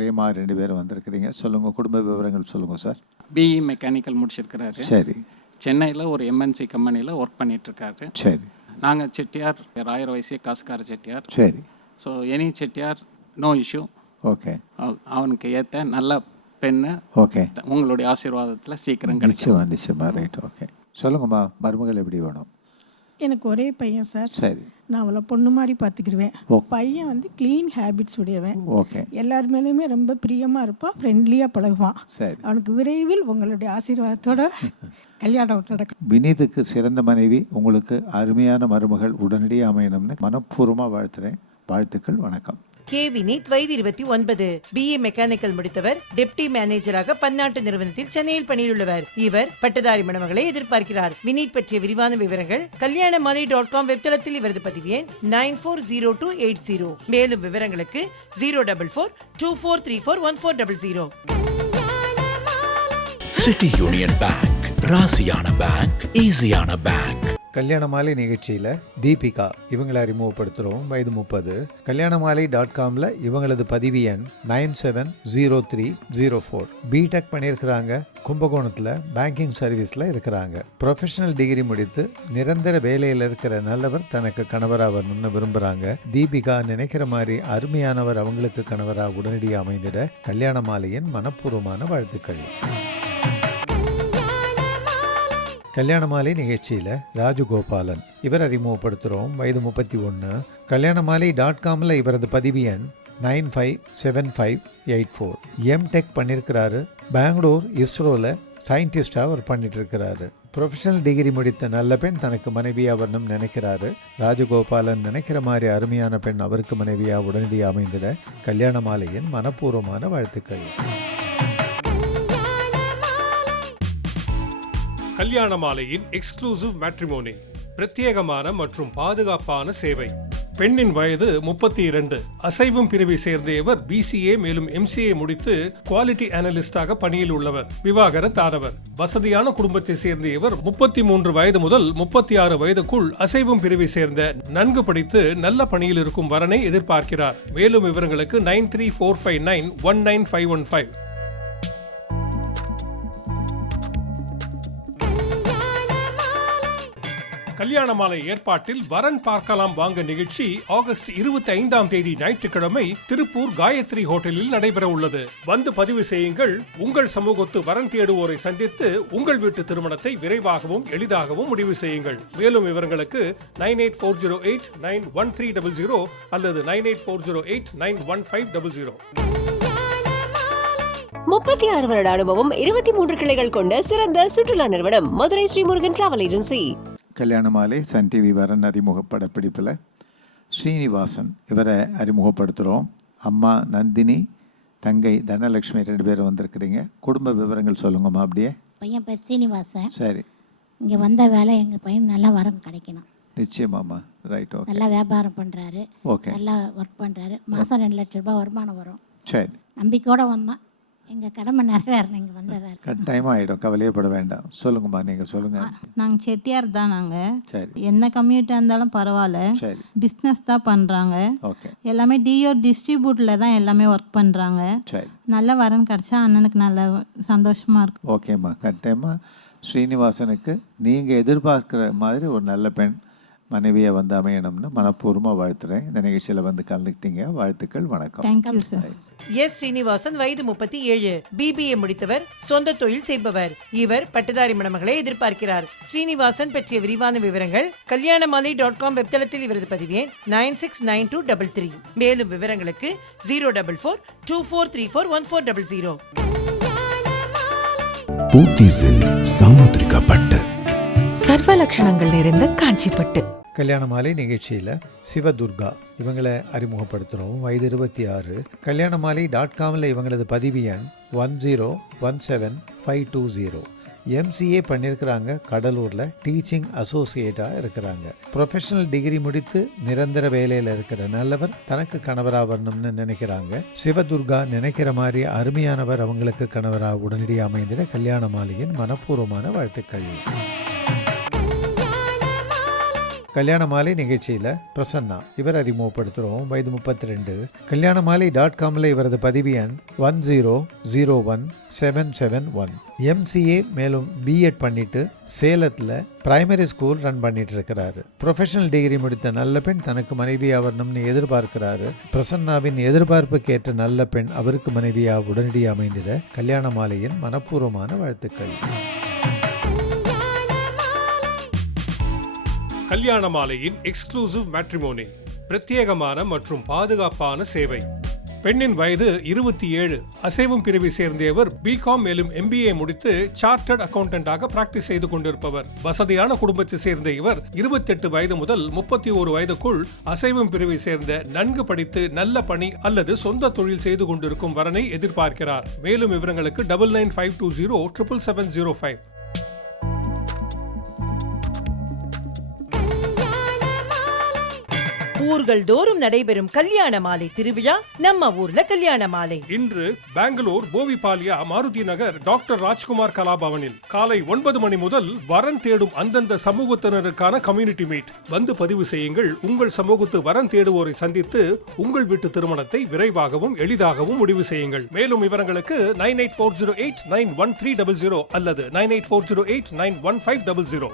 பிரேமா ரெண்டு பேரும் வந்திருக்கிறீங்க. சொல்லுங்கள் குடும்ப விவரங்கள் சொல்லுங்கள் சார். BE mechanical முடிச்சிருக்கிறாரு. சரி. சென்னையில் ஒரு எம்என்சி கம்பெனியில் ஒர்க் பண்ணிகிட்ருக்காரு சரி. நாங்கள் செட்டியார் ஆயிரம் வயசே காசுக்கார செட்டியார். சரி. So any Chettiar no issue okay. அவனுக்கு ஏற்ற நல்ல பெண்ணு. ஓகே. உங்களுடைய ஆசீர்வாதத்தில் சீக்கிரம் நிச்சயமா நிச்சயமா. ரைட் ஓகே சொல்லுங்கம்மா மருமகள் எப்படி வேணும்? எனக்கு ஒரே பையன் சார். சரி. நான் அவளை பொண்ணு மாதிரி பார்த்துக்கிருவேன். ஓ. பையன் வந்து க்ளீன் ஹேபிட்ஸ் உடையவன். ஓகே. எல்லார் மேலேயுமே ரொம்ப பிரியமாக இருப்பான் ஃப்ரெண்ட்லியாக பழகுவான். சரி. அவனுக்கு விரைவில் உங்களுடைய ஆசீர்வாதத்தோட கல்யாணம் நடக்கும். வினீத்துக்கு சிறந்த மனைவி உங்களுக்கு அருமையான மருமகள் உடனடியாக அமையணும்னு மனப்பூர்வமாக வாழ்த்துறேன். வாழ்த்துக்கள் வணக்கம். கே வினீத் வயது இருபத்தி ஒன்பது. BA mechanical முடித்தவர். டெப்டி மேனேஜராக பன்னாட்டு நிறுவனத்தில் சென்னையில் பணியிலுள்ளவர். இவர் பட்டதாரி மணமகளை எதிர்பார்க்கிறார். வினீத் பற்றிய விரிவான விவரங்கள் கல்யாண மாலை டாட் காம் வெப்தளத்தில் இவரது பதிவு எண் nine four zero two eight zero. மேலும் விவரங்களுக்கு zero double four two four three four one four double zero. City Union Bank ராசியான பேங்க் ஈஸியான பேங்க் கல்யாண மாலை நிகழ்ச்சியில் தீபிகா இவங்களை அறிமுகப்படுத்துகிறோம் வயது முப்பது. கல்யாண மாலை டாட் காமில் இவங்களது பதிவு எண் nine seven zero three zero four. BTech பண்ணியிருக்கிறாங்க. கும்பகோணத்தில் பேங்கிங் சர்வீஸில் இருக்கிறாங்க. ப்ரொஃபஷனல் டிகிரி முடித்து நிரந்தர வேலையில் இருக்கிற நல்லவர் தனக்கு கணவராக வரணும்னு விரும்புகிறாங்க தீபிகா நினைக்கிற மாதிரி அருமையானவர் அவங்களுக்கு கணவராக உடனடியாக அமைந்திட கல்யாண மாலையின் மனப்பூர்வமான வாழ்த்துக்கள். கல்யாண மாலை நிகழ்ச்சியில் ராஜகோபாலன். இவர் அறிமுகப்படுத்துகிறோம் வயது முப்பத்தி ஒன்று கல்யாண மாலை டாட் காமில் இவரது பதிவு எண் nine five seven five eight four. MTech பண்ணியிருக்கிறாரு பெங்களூர் இஸ்ரோவில் சயின்டிஸ்டாக அவர் பண்ணிட்டு இருக்கிறாரு ப்ரொஃபஷனல் டிகிரி முடித்த நல்ல பெண் தனக்கு மனைவியாக வரணும்னு நினைக்கிறாரு. ராஜகோபாலன் நினைக்கிற மாதிரி அருமையான பெண் அவருக்கு மனைவியாக உடனடியாக அமைந்திட கல்யாண மாலையின் மனப்பூர்வமான வாழ்த்துக்கள். கல்யாண மாலையின் எக்ஸ்க்ளூசிவ் மேட்ரிமோனி பிரத்யேகமான மற்றும் பாதுகாப்பான சேவை. பெண்ணின் வயது முப்பத்தி இரண்டு அசைவம் பிரிவை சேர்ந்த இவர் பிசிஏ மேலும் எம்சிஏ முடித்து குவாலிட்டி அனலிஸ்டாக பணியில் உள்ளவர். விவாகரத் ஆனவர் வசதியான குடும்பத்தை சேர்ந்த இவர் முப்பத்தி மூன்று வயது முதல் முப்பத்தி ஆறு வயதுக்குள் அசைவம் பிரிவை சேர்ந்த நன்கு படித்து நல்ல பணியில் இருக்கும் வரனை எதிர்பார்க்கிறார். மேலும் விவரங்களுக்கு nine three four five nine one nine five one five. Kalyana Malai ஏற்பாட்டில் வரன் பார்க்கலாம் வாங்க நிகழ்ச்சி ஆகஸ்ட் இருபத்தி ஐந்தாம் தேதி ஞாயிற்றுக்கிழமை திருப்பூர் காயத்ரி ஹோட்டலில் நடைபெற உள்ளது. வந்து பதிவு செய்யுங்கள். உங்கள் சமூகத்து வரன் தேடுவோரை சந்தித்து உங்கள் வீட்டு திருமணத்தை விரைவாகவும் எளிதாகவும் முடிவு செய்யுங்கள். மேலும் விவரங்களுக்கு nine eight four zero eight nine one three double zero அல்லது nine eight four zero eight nine one five double zero. முப்பத்தி ஆறு வருட அனுபவம் இருபத்தி மூன்று கிளைகள் கொண்ட சிறந்த சுற்றுலா நிறுவனம் மதுரை ஸ்ரீமுருகன் டிராவல் ஏஜென்சி. கல்யாண மாலை சன் டிவி வரன் அறிமுக படப்பிடிப்பில் ஸ்ரீனிவாசன் இவரை அறிமுகப்படுத்துகிறோம் அம்மா நந்தினி தங்கை தனலட்சுமி ரெண்டு பேரும் வந்திருக்கிறீங்க. குடும்ப விவரங்கள் சொல்லுங்கம்மா அப்படியே. பையன் பேர் சீனிவாசன் சரி. இங்கே வந்த வேலை எங்கள் பையன் நல்லா வரம் கிடைக்கணும். நிச்சயமாம்மா. Right okay. நல்லா வியாபாரம் பண்ணுறாரு ஓகே. நல்லா ஒர்க் பண்ணுறாரு மாதம் ரெண்டு லட்ச ரூபாய் வருமானம் வரும். சரி. நம்பிக்கையோட வந்தான். எங்கள் கடமை நிறைவேறணும் இங்கே வந்த வேலை கட்டாயமாக ஆகிடும் கவலையப்பட வேண்டாம். சொல்லுங்கம்மா நீங்கள் சொல்லுங்கள் நாங்கள் செட்டியார் தான் நாங்கள் சரி. என்ன கம்யூனிட்டியாக இருந்தாலும் பரவாயில்ல. சரி. பிஸ்னஸ் தான் பண்ணுறாங்க ஓகே. எல்லாமே டிஓ டிஸ்ட்ரிபியூட்டில் தான் எல்லாமே ஒர்க் பண்ணுறாங்க சரி. நல்ல வரன் கிடச்சா அண்ணனுக்கு நல்ல சந்தோஷமாக இருக்கும். ஓகேம்மா கட்டாயமாக ஸ்ரீனிவாசனுக்கு நீங்கள் எதிர்பார்க்குற மாதிரி ஒரு நல்ல பெண் மனைவியை வந்து அமையணும்னு மனப்பூர்வமாக வாழ்த்துறேன். இந்த நிகழ்ச்சியில் வந்து கலந்துக்கிட்டீங்க. வாழ்த்துக்கள் வணக்கம். தேங்க்யூ சார் எஸ் ஸ்ரீனிவாசன் வயது முப்பத்தி ஏழு. பிபிஏ முடித்தவர் சொந்த தொழில் செய்பவர். இவர் பட்டதாரி மணமகளை எதிர்பார்க்கிறார். ஸ்ரீனிவாசன் பற்றிய விரிவான விவரங்கள் கல்யாணமாலை டாட் காம் வெப்தளத்தில் இவரது பதிவு nine six nine two double three. மேலும் விவரங்களுக்கு zero double four two four three four one four double zero. பூத்திஸில் Samudrika பட்டு. சர்வ லட்சணங்கள் நிறைந்த காஞ்சிப்பட்டு. கல்யாண மாலை நிகழ்ச்சியில் சிவதுர்கா இவங்களை அறிமுகப்படுத்துகிறோம் வயது இருபத்தி ஆறு கல்யாண மாலை டாட் காமில் இவங்களது பதிவு எண் one zero one seven five two zero MCA பண்ணியிருக்கிறாங்க கடலூரில் டீச்சிங் அசோசியேட்டாக இருக்கிறாங்க. ப்ரொஃபஷனல் டிகிரி முடித்து நிரந்தர வேலையில் இருக்கிற நல்லவர் தனக்கு கணவராக வரணும்னு நினைக்கிறாங்க. சிவதுர்கா நினைக்கிற மாதிரி அருமையானவர் அவங்களுக்கு கணவராக உடனடியாக அமைந்திட கல்யாண மாலையின் மனப்பூர்வமான வாழ்த்துக்கள். கல்யாண மாலை நிகழ்ச்சியில் பிரசன்னா இவர் அறிமுகப்படுத்துகிறோம் வயது முப்பத்தி ரெண்டு கல்யாண மாலை டாட் காமில் இவரது பதிவு எண் one zero zero one seven seven one MCA மேலும் பிஎட் பண்ணிட்டு சேலத்தில் பிரைமரி ஸ்கூல் ரன் பண்ணிட்டு இருக்கிறாரு ப்ரொஃபஷனல் டிகிரி முடித்த நல்ல பெண் தனக்கு மனைவியாக ஆவரணும்னு எதிர்பார்க்கிறாரு. பிரசன்னாவின் எதிர்பார்ப்புக்கு ஏற்ற நல்ல பெண் அவருக்கு மனைவியாக உடனடியாக அமைந்திட கல்யாண மாலையின் மனப்பூர்வமான வாழ்த்துக்கள். கல்யாண மாலையின் எக்ஸ்க்ளூசிவ் மேட்ரிமோனி பிரத்யேகமான மற்றும் பாதுகாப்பான சேவை. பெண்ணின் வயது இருபத்தி ஏழு. அசைவம் பிரிவை சேர்ந்தவர் பிகாம் மேலும் எம்பிஏ முடித்து சார்ட்டர்ட் அக்கவுண்டன்டாக பிராக்டிஸ் செய்து கொண்டிருப்பவர். வசதியான குடும்பத்தை சேர்ந்த இவர் இருபத்தெட்டு வயது முதல் முப்பத்தி ஒரு வயதுக்குள் அசைவம் பிரிவை சேர்ந்த நன்கு படித்து நல்ல பணி அல்லது சொந்த தொழில் செய்து கொண்டிருக்கும் வரனை எதிர்பார்க்கிறார். மேலும் விவரங்களுக்கு double nine five two zero triple seven zero five ஊர்கள் தோறும் நடைபெறும் கல்யாண மாலை திருவிழா நம்ம ஊர்ல கல்யாண மாலை. இன்று பெங்களூர் போவிபாலியா மாருதி நகர் டாக்டர் ராஜ்குமார் கலாபவனில் காலை ஒன்பது மணி முதல் வரன் தேடும் அந்தந்த சமூகத்தினருக்கான கம்யூனிட்டி மீட் வந்து பதிவு செய்யுங்கள். உங்கள் சமூகத்து வரன் தேடுவோரை சந்தித்து உங்கள் வீட்டு திருமணத்தை விரைவாகவும் எளிதாகவும் முடிவு செய்யுங்கள். மேலும் விவரங்களுக்கு nine eight four zero eight nine one three double zero அல்லது nine eight four zero eight nine one five double zero.